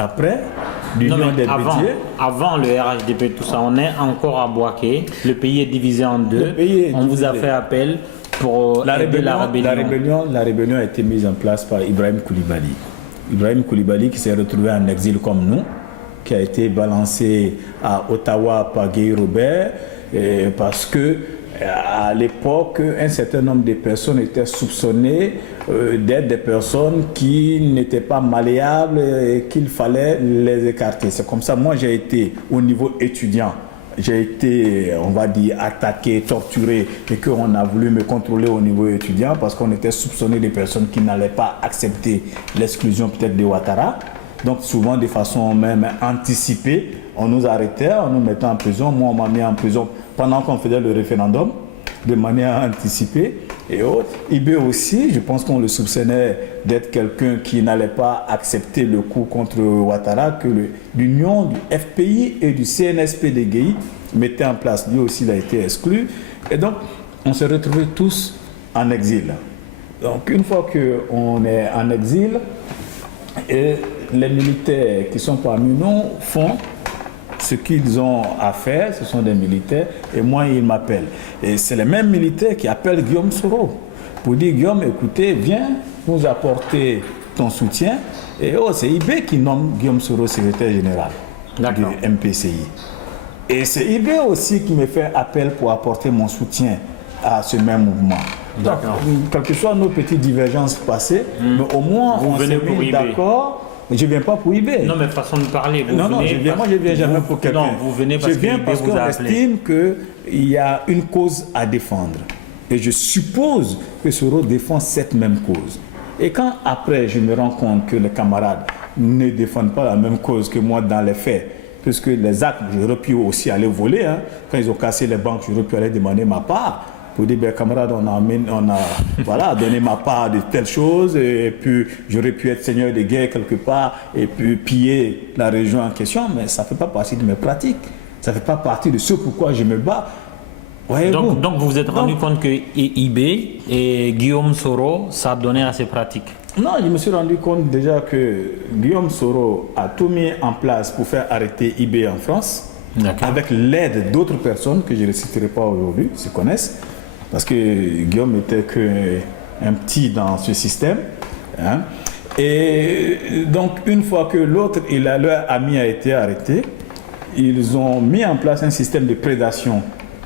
Après, l'Union des Bédiers. Avant le RHDP, tout ça, on est encore à Bouaké. Le pays est divisé en deux. On vous a fait appel pour aider la rébellion. La rébellion a été mise en place par Ibrahim Koulibaly. Ibrahim Koulibaly qui s'est retrouvé en exil comme nous, qui a été balancé à Ottawa par Guy Robert, parce que à l'époque, un certain nombre de personnes étaient soupçonnées d'être des personnes qui n'étaient pas malléables et qu'il fallait les écarter. C'est comme ça, moi j'ai été au niveau étudiant, j'ai été, on va dire, attaqué, torturé, et qu'on a voulu me contrôler au niveau étudiant parce qu'on était soupçonné de personnes qui n'allaient pas accepter l'exclusion peut-être de Ouattara. Donc souvent de façon même anticipée, on nous arrêtait, on nous mettait en prison. Moi, on m'a mis en prison pendant qu'on faisait le référendum, de manière anticipée et autres. Ibé aussi, je pense qu'on le soupçonnait d'être quelqu'un qui n'allait pas accepter le coup contre Ouattara, que l'union du FPI et du CNSP de Guéhi mettait en place. Lui aussi, il a été exclu. Et donc, on s'est retrouvés tous en exil. Donc, une fois qu'on est en exil, et les militaires qui sont parmi nous font ce qu'ils ont à faire, ce sont des militaires, et moi ils m'appellent. Et c'est les mêmes militaires qui appellent Guillaume Soro pour dire Guillaume, écoutez, viens nous apporter ton soutien. Et c'est IB qui nomme Guillaume Soro secrétaire général du MPCI. Et c'est IB aussi qui me fait appel pour apporter mon soutien à ce même mouvement. Donc, quelles que soient nos petites divergences passées, mais au moins on s'est mis d'accord. Je ne viens pas pour IB. Non, mais façon de parler. Moi je ne viens jamais pour quelqu'un. Non, vous venez parce je viens parce qu'on estime qu'il y a une cause à défendre. Et je suppose que Soro défend cette même cause. Et quand après je me rends compte que les camarades ne défendent pas la même cause que moi dans les faits, puisque les actes, j'aurais pu aussi aller voler. Quand ils ont cassé les banques, j'aurais pu aller demander ma part. Pour dire, camarades, on a donné ma part de telles choses, et puis j'aurais pu être seigneur de guerre quelque part, et puis piller la région en question, mais ça ne fait pas partie de mes pratiques. Ça ne fait pas partie de ce pourquoi je me bats. Donc vous vous êtes rendu compte que IB et Guillaume Soro, ça a donné à ces pratiques? Non, je me suis rendu compte déjà que Guillaume Soro a tout mis en place pour faire arrêter IB en France, avec l'aide d'autres personnes que je ne citerai pas aujourd'hui, se connaissent. parce que Guillaume n'était qu'un petit dans ce système. Hein. Et donc, une fois que leur ami a été arrêté, ils ont mis en place un système de prédation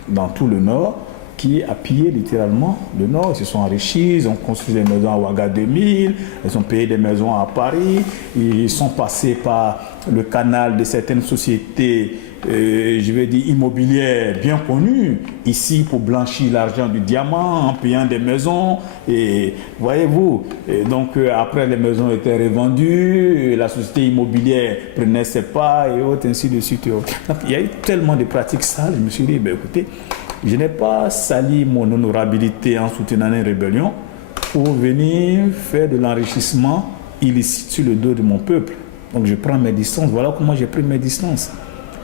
dans tout le Nord qui a pillé littéralement le Nord. Ils se sont enrichis, ils ont construit des maisons à Ouaga 2000, ils ont payé des maisons à Paris, ils sont passés par le canal de certaines sociétés, je vais dire immobilières bien connues, ici pour blanchir l'argent du diamant en payant des maisons. Et voyez-vous, donc après les maisons étaient revendues, la société immobilière prenait ses parts et autres, ainsi de suite. Donc, il y a eu tellement de pratiques sales, je me suis dit, ben, écoutez, je n'ai pas sali mon honorabilité en soutenant une rébellion pour venir faire de l'enrichissement illicite sur le dos de mon peuple. Donc je prends mes distances. Voilà comment j'ai pris mes distances.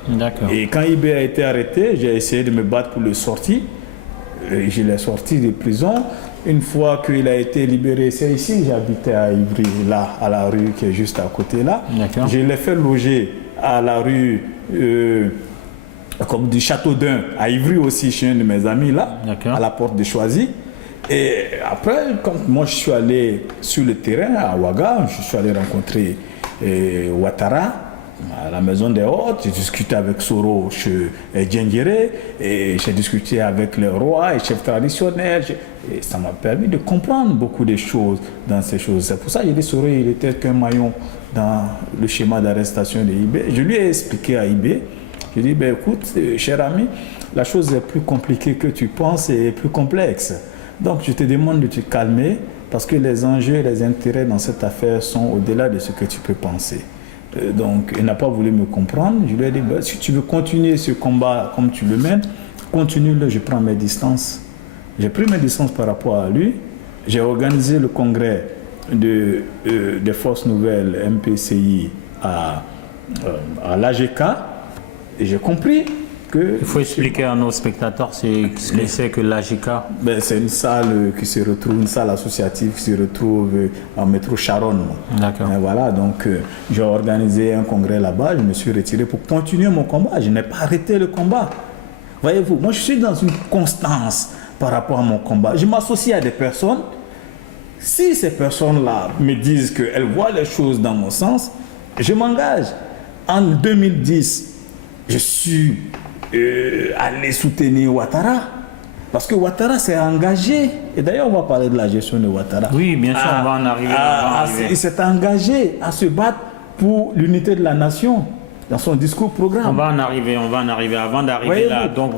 D'accord. Et quand Ibé a été arrêté, j'ai essayé de me battre pour le sortir. Je l'ai sorti de prison. Une fois qu'il a été libéré, c'est ici, j'habitais à Ivry, là, à la rue qui est juste à côté là. D'accord. Je l'ai fait loger à la rue... comme du Château d'Un, à Ivry aussi, chez un de mes amis là, à la porte de Choisy. Et après, quand moi je suis allé sur le terrain à Ouaga, je suis allé rencontrer Ouattara à la maison des hôtes, j'ai discuté avec Soro chez Djengere, et j'ai discuté avec les rois et chefs traditionnels, et ça m'a permis de comprendre beaucoup de choses dans ces choses. C'est pour ça que j'ai dit Soro, il était qu'un maillon dans le schéma d'arrestation de Ibé. Je lui ai expliqué à Ibé. Je dis, ben écoute, cher ami, la chose est plus compliquée que tu penses et plus complexe. Donc je te demande de te calmer parce que les enjeux et les intérêts dans cette affaire sont au-delà de ce que tu peux penser. Donc il n'a pas voulu me comprendre. Je lui ai dit, ben, si tu veux continuer ce combat comme tu le mènes, continue-le, je prends mes distances. J'ai pris mes distances par rapport à lui. J'ai organisé le congrès des forces nouvelles MPCI à l'AGK. Et j'ai compris que... Il faut expliquer à nos spectateurs ce que c'est que l'AGK. Ben, c'est une salle qui se retrouve, une salle associative qui se retrouve en métro Charonne. D'accord. Et voilà, donc j'ai organisé un congrès là-bas, je me suis retiré pour continuer mon combat. Je n'ai pas arrêté le combat. Voyez-vous, moi je suis dans une constance par rapport à mon combat. Je m'associe à des personnes. Si ces personnes-là me disent qu'elles voient les choses dans mon sens, je m'engage. En 2010, je suis allé soutenir Ouattara. Parce que Ouattara s'est engagé. Et d'ailleurs, on va parler de la gestion de Ouattara. Oui, bien sûr, on va en arriver. Il s'est engagé à se battre pour l'unité de la nation dans son discours programme. On va en arriver. Avant d'arriver là, donc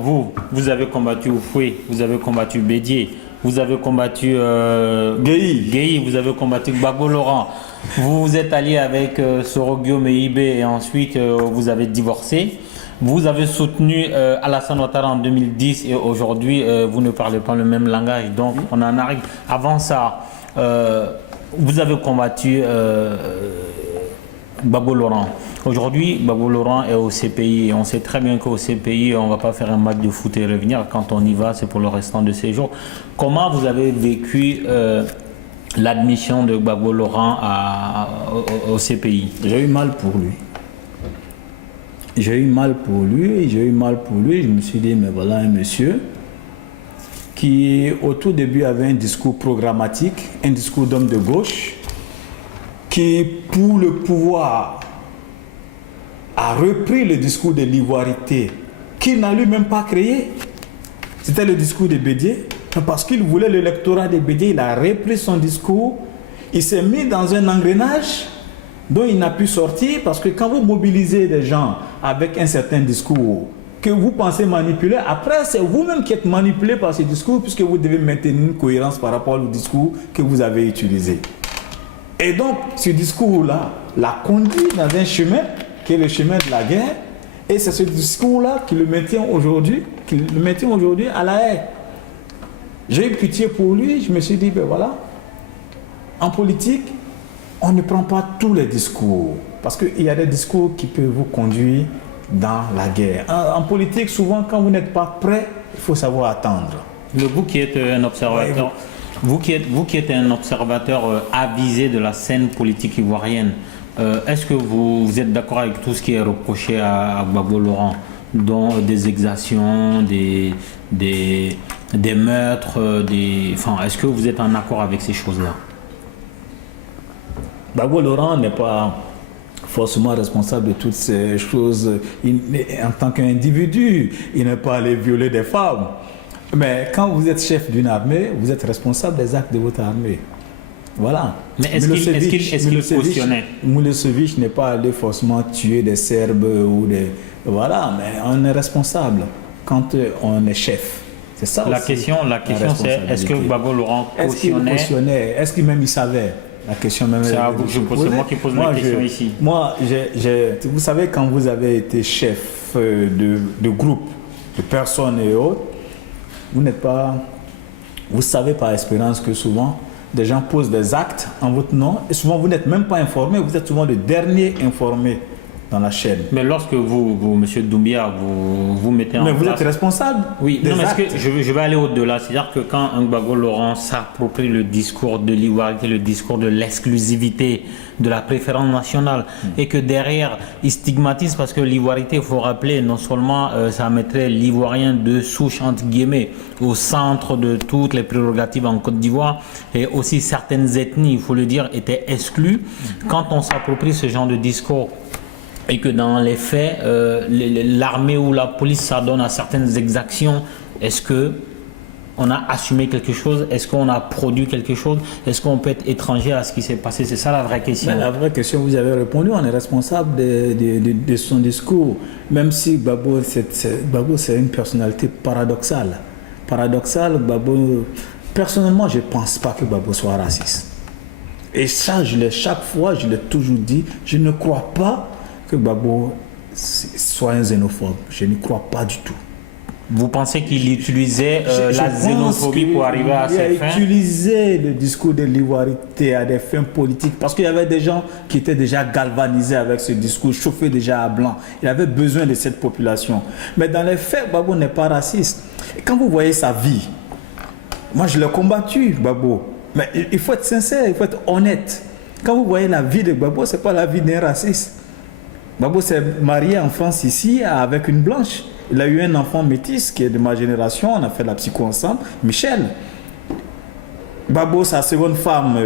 vous avez combattu Oufoué, vous avez combattu Bédié, vous avez combattu Guéhi, vous avez combattu Gbagbo Laurent. Vous vous êtes allié avec Soro Guillaume et Ibé et ensuite vous avez divorcé. Vous avez soutenu Alassane Ouattara en 2010 et aujourd'hui vous ne parlez pas le même langage. Donc on en arrive. Avant ça, vous avez combattu Gbagbo Laurent. Aujourd'hui, Gbagbo Laurent est au CPI et on sait très bien qu'au CPI, on ne va pas faire un match de foot et revenir. Quand on y va, c'est pour le restant de ses jours. Comment vous avez vécu l'admission de Gbagbo Laurent au CPI? J'ai eu mal pour lui. Je me suis dit, mais voilà un monsieur qui, au tout début, avait un discours programmatique, un discours d'homme de gauche, qui, pour le pouvoir, a repris le discours de l'ivoirité, qu'il n'a lui-même pas créé. C'était le discours de Bédié. Parce qu'il voulait l'électorat de Bédié, il a repris son discours, il s'est mis dans un engrenage dont il n'a pu sortir, parce que quand vous mobilisez des gens avec un certain discours que vous pensez manipuler, après c'est vous-même qui êtes manipulé par ce discours, puisque vous devez maintenir une cohérence par rapport au discours que vous avez utilisé. Et donc ce discours-là l'a conduit dans un chemin qui est le chemin de la guerre, et c'est ce discours-là qui le maintient aujourd'hui à la haie. J'ai eu pitié pour lui, je me suis dit, ben voilà, en politique, on ne prend pas tous les discours, parce qu'il y a des discours qui peuvent vous conduire dans la guerre. En politique, souvent, quand vous n'êtes pas prêt, il faut savoir attendre. Vous qui êtes un observateur, vous qui êtes un observateur avisé de la scène politique ivoirienne, est-ce que vous êtes d'accord avec tout ce qui est reproché à Gbagbo Laurent, dont des exactions, des des meurtres, enfin, est-ce que vous êtes en accord avec ces choses-là? Gbagbo Laurent n'est pas forcément responsable de toutes ces choses. En tant qu'individu, il n'est pas allé violer des femmes. Mais quand vous êtes chef d'une armée, vous êtes responsable des actes de votre armée. Voilà. Mais est-ce qu'il cautionnait? Milosevic n'est pas allé forcément tuer des Serbes ou des... Voilà, mais on est responsable quand on est chef. C'est ça la aussi, question c'est, est-ce que Gbagbo Laurent cautionnait? Est-ce qu'il même il savait? La question même. C'est à vous que je pose, c'est moi qui pose la question ici. Moi, vous savez, quand vous avez été chef de groupe, de personnes et autres, vous n'êtes pas... Vous savez par expérience que souvent, des gens posent des actes en votre nom et souvent vous n'êtes même pas informé, vous êtes souvent le dernier informé dans la chaîne. Mais lorsque vous M. Doumbia, vous mettez en place... Mais vous êtes responsable. Oui, non, mais est-ce que je vais aller au-delà. C'est-à-dire que quand un Gbagbo Laurent s'approprie le discours de l'ivoirité, le discours de l'exclusivité, de la préférence nationale, et que derrière, il stigmatise, parce que l'ivoirité, il faut rappeler, non seulement ça mettrait l'ivoirien de souche, entre guillemets, au centre de toutes les prérogatives en Côte d'Ivoire, et aussi certaines ethnies, il faut le dire, étaient exclues. Quand on s'approprie ce genre de discours, et que dans les faits, l'armée ou la police s'adonne à certaines exactions, est-ce que on a assumé quelque chose? Est-ce qu'on a produit quelque chose? Est-ce qu'on peut être étranger à ce qui s'est passé? C'est ça la vraie question. Mais la vraie question, vous avez répondu, on est responsable de son discours. Même si Gbagbo, c'est une personnalité paradoxale. Gbagbo, personnellement, je ne pense pas que Gbagbo soit raciste. Et ça, chaque fois, je l'ai toujours dit, je ne crois pas que Gbagbo soit un xénophobe. Je n'y crois pas du tout. Vous pensez qu'il utilisait la xénophobie pour arriver à ses fins? Il a utilisé le discours de l'ivoirité à des fins politiques parce qu'il y avait des gens qui étaient déjà galvanisés avec ce discours, chauffés déjà à blanc. Il avait besoin de cette population. Mais dans les faits, Gbagbo n'est pas raciste. Et quand vous voyez sa vie, moi je l'ai combattu, Gbagbo. Mais il faut être sincère, il faut être honnête. Quand vous voyez la vie de Gbagbo, ce n'est pas la vie d'un raciste. Gbagbo s'est marié en France ici avec une blanche. Il a eu un enfant métis qui est de ma génération. On a fait la psycho ensemble, Michel. Gbagbo, sa seconde femme,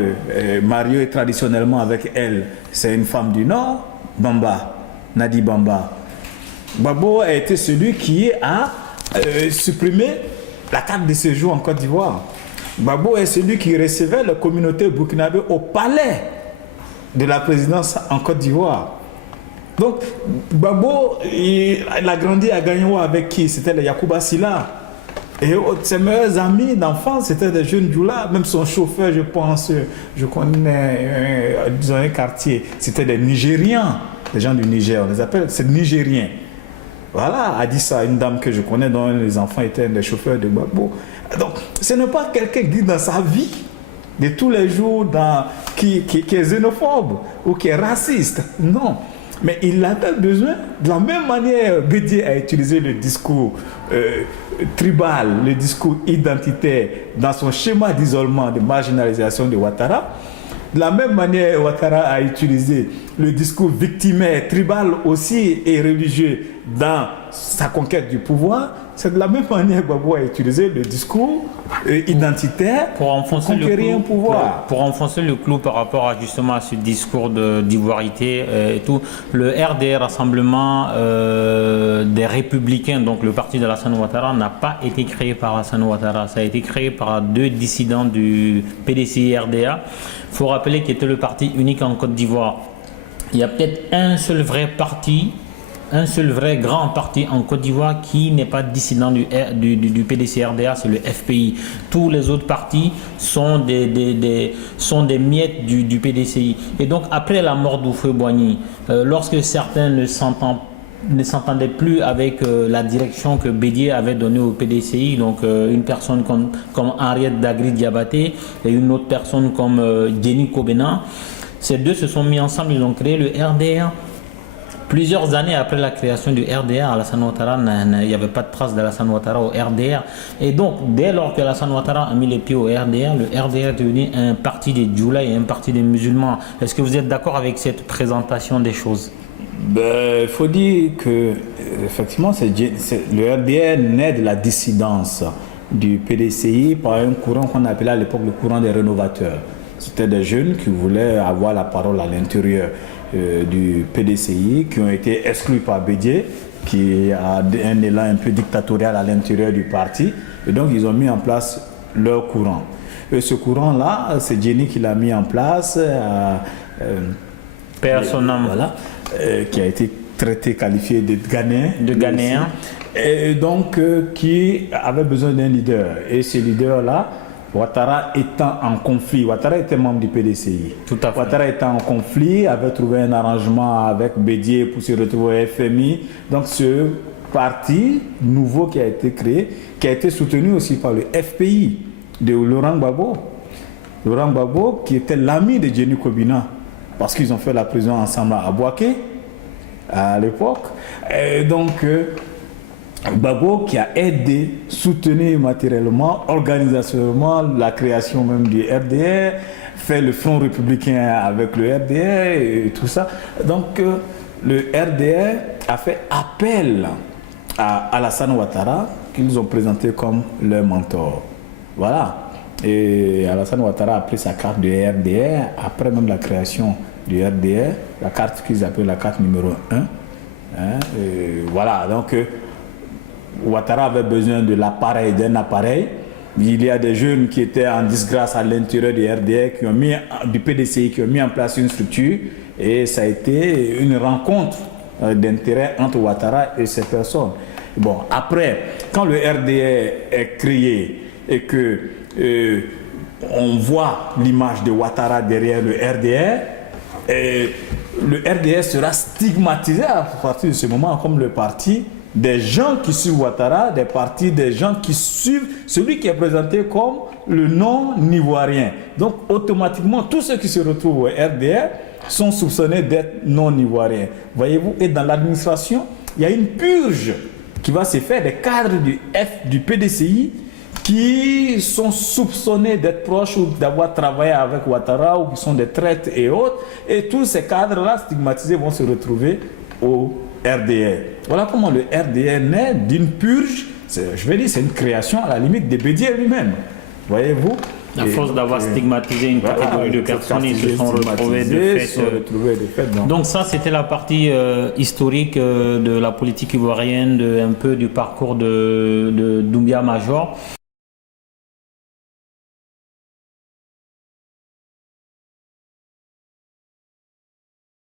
mariée traditionnellement avec elle, c'est une femme du Nord, Bamba, Nadi Bamba. Gbagbo a été celui qui a supprimé la carte de séjour en Côte d'Ivoire. Gbagbo est celui qui recevait la communauté burkinabé au palais de la présidence en Côte d'Ivoire. Donc, Gbagbo, il a grandi à Gagnoua avec qui? C'était le Yacouba Silla. Et ses meilleurs amis d'enfance, c'était des jeunes Djoula. Même son chauffeur, je pense, je connais dans un quartier, c'était des Nigérians, des gens du Niger, on les appelle, c'est Nigériens. Voilà, a dit ça une dame que je connais, dont les enfants étaient des chauffeurs de Gbagbo. Donc, ce n'est pas quelqu'un qui dit dans sa vie de tous les jours qui est xénophobe ou qui est raciste. Non. Mais il avait besoin, de la même manière, Bédié a utilisé le discours tribal, le discours identitaire dans son schéma d'isolement, de marginalisation de Ouattara. De la même manière, Ouattara a utilisé le discours victimaire, tribal aussi et religieux dans sa conquête du pouvoir. C'est de la même manière que Gbagbo a utilisé le discours identitaire pour conquérir un pouvoir. Pour enfoncer le clou par rapport à justement à ce discours d'ivoirité et tout, le RDR, Rassemblement des Républicains, donc le parti de Alassane Ouattara, n'a pas été créé par Alassane Ouattara. Ça a été créé par deux dissidents du PDCI RDA. Il faut rappeler qu'il était le parti unique en Côte d'Ivoire. Il y a peut-être un seul vrai parti, un seul vrai grand parti en Côte d'Ivoire qui n'est pas dissident du PDC-RDA, c'est le FPI. Tous les autres partis sont des miettes du PDCI. Et donc après la mort d'Houphouët-Boigny, lorsque certains ne s'entendaient plus avec la direction que Bédié avait donnée au PDCI, donc une personne comme Henriette Dagri-Diabaté et une autre personne comme Denis Kobena, ces deux se sont mis ensemble, ils ont créé le RDR. Plusieurs années après la création du RDR, Alassane Ouattara, il n'y avait pas de trace d'Alassane Ouattara au RDR. Et donc, dès lors que Alassane Ouattara a mis les pieds au RDR, le RDR est devenu un parti des Djoula et un parti des musulmans. Est-ce que vous êtes d'accord avec cette présentation des choses? Il faut dire que, effectivement, le RDR naît de la dissidence du PDCI par un courant qu'on appelait à l'époque le courant des rénovateurs. C'était des jeunes qui voulaient avoir la parole à l'intérieur du PDCI, qui ont été exclus par Bédié, qui a un élan un peu dictatorial à l'intérieur du parti. Et donc, ils ont mis en place leur courant. Et ce courant-là, c'est Jenny qui l'a mis en place. Voilà, qui a été qualifié de Ghanéen. Et donc, qui avait besoin d'un leader. Et ce leader-là, Ouattara étant en conflit, Ouattara était membre du PDCI. Tout à fait. Ouattara étant en conflit, avait trouvé un arrangement avec Bédié pour se retrouver au FMI. Donc ce parti nouveau qui a été créé, qui a été soutenu aussi par le FPI de Laurent Gbagbo. Laurent Gbagbo qui était l'ami de Jenny Kobina, parce qu'ils ont fait la prison ensemble à Bouaké à l'époque. Et donc Gbagbo qui a aidé, soutenu matériellement, organisationnellement la création même du RDR, fait le Front républicain avec le RDR et tout ça. Donc le RDR a fait appel à Alassane Ouattara, qu'ils ont présenté comme leur mentor. Voilà. Et Alassane Ouattara a pris sa carte de RDR, après même la création du RDR, la carte qu'ils appellent la carte numéro 1. Voilà, donc Ouattara avait besoin de l'appareil, d'un appareil. Il y a des jeunes qui étaient en disgrâce à l'intérieur du RDR, du PDCI, qui ont mis en place une structure. Et ça a été une rencontre d'intérêt entre Ouattara et ces personnes. Bon, après, quand le RDR est créé et que on voit l'image de Ouattara derrière le RDR, le RDR sera stigmatisé à partir de ce moment comme le parti des gens qui suivent Ouattara, des gens qui suivent celui qui est présenté comme le non-ivoirien. Donc automatiquement, tous ceux qui se retrouvent au RDR sont soupçonnés d'être non-ivoiriens. Voyez-vous, et dans l'administration, il y a une purge qui va se faire des cadres du PDCI qui sont soupçonnés d'être proches ou d'avoir travaillé avec Ouattara ou qui sont des traites et autres. Et tous ces cadres-là stigmatisés vont se retrouver au RDR. Voilà comment le RDR naît d'une purge. Je vais dire, c'est une création à la limite de Bédié lui-même. Voyez-vous? À force d'avoir stigmatisé une catégorie de personnes, ils se sont retrouvés de fait. Donc ça, c'était la partie historique de la politique ivoirienne, un peu du parcours de Doumbia Major.